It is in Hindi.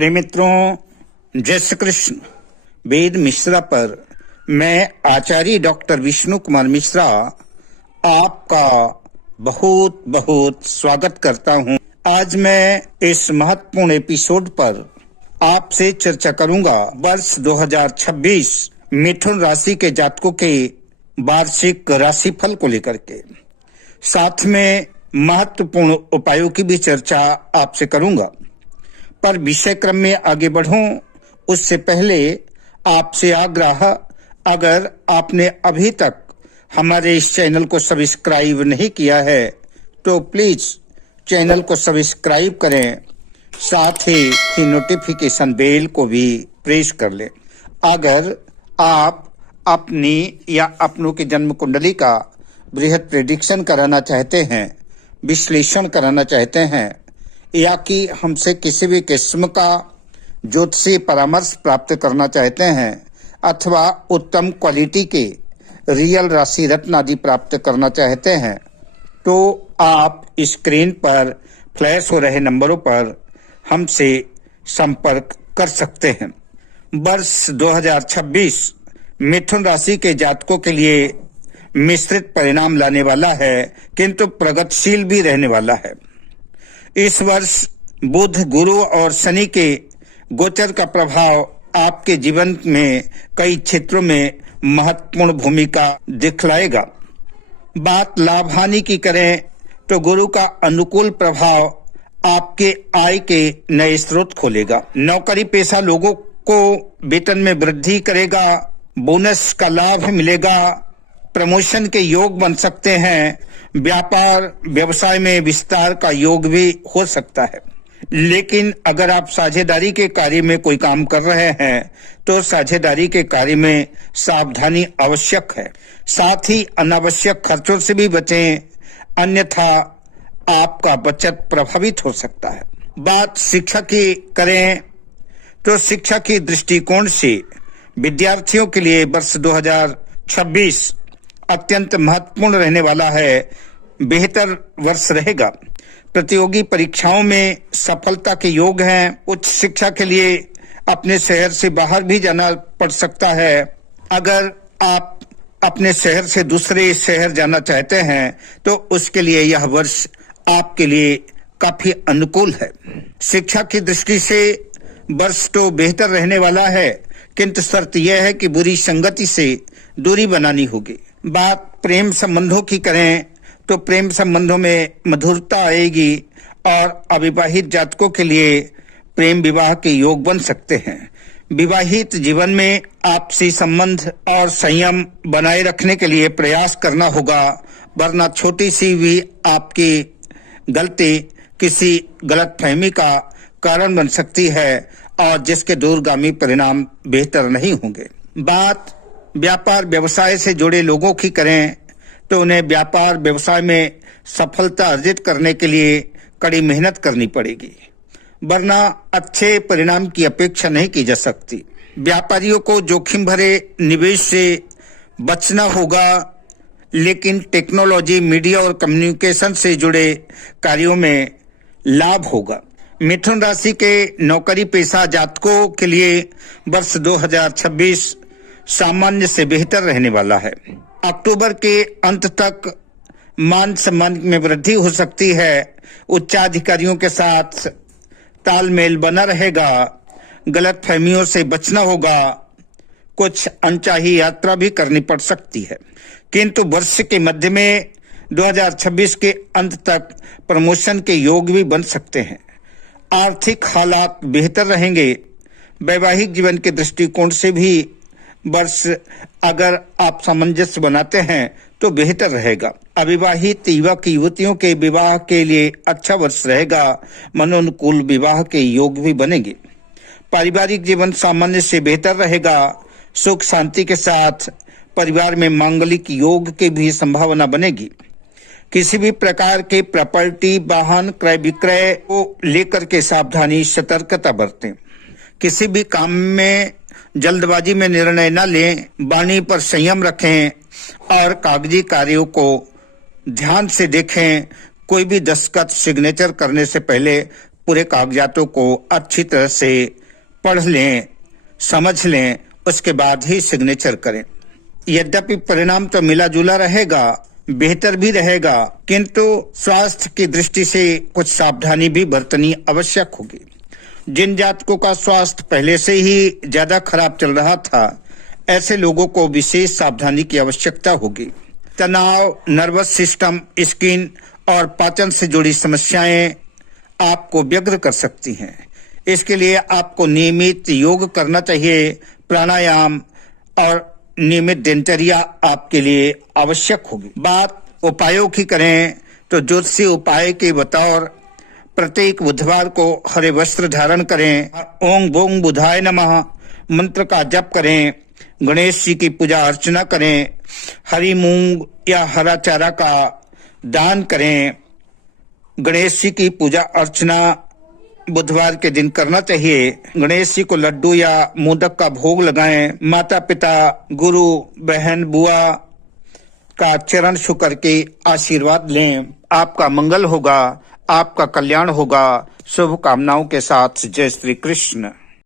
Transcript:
प्रिय मित्रों, जय श्री कृष्ण। वेद मिश्रा पर मैं आचार्य डॉक्टर विष्णु कुमार मिश्रा आपका बहुत बहुत स्वागत करता हूं। आज मैं इस महत्वपूर्ण एपिसोड पर आपसे चर्चा करूंगा वर्ष 2026 मिथुन राशि के जातकों के वार्षिक राशिफल को लेकर के। साथ में महत्वपूर्ण उपायों की भी चर्चा आपसे करूंगा। पर विषय क्रम में आगे बढ़ूं उससे पहले आपसे आग्रह, अगर आपने अभी तक हमारे इस चैनल को सब्सक्राइब नहीं किया है तो प्लीज चैनल को सब्सक्राइब करें, साथ ही नोटिफिकेशन बेल को भी प्रेस कर लें। अगर आप अपनी या अपनों की जन्म कुंडली का बृहद प्रेडिक्शन कराना चाहते हैं, विश्लेषण कराना चाहते हैं, या कि हमसे किसी भी किस्म का ज्योतिषीय परामर्श प्राप्त करना चाहते हैं, अथवा उत्तम क्वालिटी के रियल राशि रत्न आदि प्राप्त करना चाहते हैं, तो आप स्क्रीन पर फ्लैश हो रहे नंबरों पर हमसे संपर्क कर सकते हैं। वर्ष 2026 मिथुन राशि के जातकों के लिए मिश्रित परिणाम लाने वाला है, किंतु प्रगतिशील भी रहने वाला है। इस वर्ष बुध, गुरु और शनि के गोचर का प्रभाव आपके जीवन में कई क्षेत्रों में महत्वपूर्ण भूमिका दिखलाएगा। बात लाभ हानि की करें तो गुरु का अनुकूल प्रभाव आपके आय के नए स्रोत खोलेगा। नौकरी पेशा लोगों को वेतन में वृद्धि करेगा, बोनस का लाभ मिलेगा, प्रमोशन के योग बन सकते हैं, व्यापार व्यवसाय में विस्तार का योग भी हो सकता है। लेकिन अगर आप साझेदारी के कार्य में कोई काम कर रहे हैं तो साझेदारी के कार्य में सावधानी आवश्यक है। साथ ही अनावश्यक खर्चों से भी बचें, अन्यथा आपका बचत प्रभावित हो सकता है। बात शिक्षा की करें तो शिक्षा की दृष्टिकोण से विद्यार्थियों के लिए वर्ष 2026 अत्यंत महत्वपूर्ण रहने वाला है, बेहतर वर्ष रहेगा। प्रतियोगी परीक्षाओं में सफलता के योग हैं। उच्च शिक्षा के लिए अपने शहर से बाहर भी जाना पड़ सकता है। अगर आप अपने शहर से दूसरे शहर जाना चाहते हैं तो उसके लिए यह वर्ष आपके लिए काफी अनुकूल है। शिक्षा की दृष्टि से वर्ष तो बेहतर रहने वाला है, किंतु शर्त यह है कि बुरी संगति से दूरी बनानी होगी। बात प्रेम संबंधों की करें तो प्रेम संबंधों में मधुरता आएगी और अविवाहित जातकों के लिए प्रेम विवाह के योग बन सकते हैं। विवाहित जीवन में आपसी संबंध और संयम बनाए रखने के लिए प्रयास करना होगा, वरना छोटी सी भी आपकी गलती किसी गलतफहमी का कारण बन सकती है और जिसके दूरगामी परिणाम बेहतर नहीं होंगे। बात व्यापार व्यवसाय से जुड़े लोगों की करें तो उन्हें व्यापार व्यवसाय में सफलता अर्जित करने के लिए कड़ी मेहनत करनी पड़ेगी, वरना अच्छे परिणाम की अपेक्षा नहीं की जा सकती। व्यापारियों को जोखिम भरे निवेश से बचना होगा, लेकिन टेक्नोलॉजी, मीडिया और कम्युनिकेशन से जुड़े कार्यों में लाभ होगा। मिथुन राशि के नौकरी पेशा जातकों के लिए वर्ष 2026 सामान्य से बेहतर रहने वाला है। अक्टूबर के अंत तक मान सम्मान में वृद्धि हो सकती है। उच्चाधिकारियों के साथ तालमेल बना रहेगा। गलत फहमियों से बचना होगा। कुछ अनचाही यात्रा भी करनी पड़ सकती है, किंतु वर्ष के मध्य में 2026 के अंत तक प्रमोशन के योग भी बन सकते हैं। आर्थिक हालात बेहतर रहेंगे। वैवाहिक जीवन के दृष्टिकोण से भी वर्ष अगर आप सामंजस्य बनाते हैं तो बेहतर रहेगा। अविवाहित युवक युवतियों के विवाह के लिए अच्छा वर्ष रहेगा। मनोनुकूल विवाह के योग भी बनेंगे। पारिवारिक जीवन सामान्य से बेहतर रहेगा। सुख शांति के साथ परिवार में मांगलिक योग की भी संभावना बनेगी। किसी भी प्रकार के प्रॉपर्टी, वाहन क्रय विक्रय को लेकर के सावधानी, सतर्कता बरतें। किसी भी काम में जल्दबाजी में निर्णय न लें। वाणी पर संयम रखें और कागजी कार्यों को ध्यान से देखें। कोई भी दस्तखत, सिग्नेचर करने से पहले पूरे कागजातों को अच्छी तरह से पढ़ लें, समझ लें, उसके बाद ही सिग्नेचर करें। यद्यपि परिणाम तो मिला जुला रहेगा, बेहतर भी रहेगा, किंतु स्वास्थ्य की दृष्टि से कुछ सावधानी भी बरतनी आवश्यक होगी। जिन जातकों का स्वास्थ्य पहले से ही ज्यादा खराब चल रहा था, ऐसे लोगों को विशेष सावधानी की आवश्यकता होगी। तनाव, नर्वस सिस्टम, स्किन और पाचन से जुड़ी समस्याएं आपको व्यग्र कर सकती हैं। इसके लिए आपको नियमित योग करना चाहिए। प्राणायाम और नियमित दिनचर्या आपके लिए आवश्यक होगी। बात उपायों की करें तो ज्योतिषीय उपाय के बतौर प्रत्येक बुधवार को हरे वस्त्र धारण करें, ओम बोंग बुधाय नमः मंत्र का जप करें, गणेश जी की पूजा अर्चना करें, हरी मूंग या हरा चारा का दान करें। गणेश जी की पूजा अर्चना बुधवार के दिन करना चाहिए। गणेश जी को लड्डू या मोदक का भोग लगाएं। माता पिता, गुरु, बहन, बुआ का चरण छू करके आशीर्वाद लें। आपका मंगल होगा, आपका कल्याण होगा। शुभकामनाओं के साथ जय श्री कृष्ण।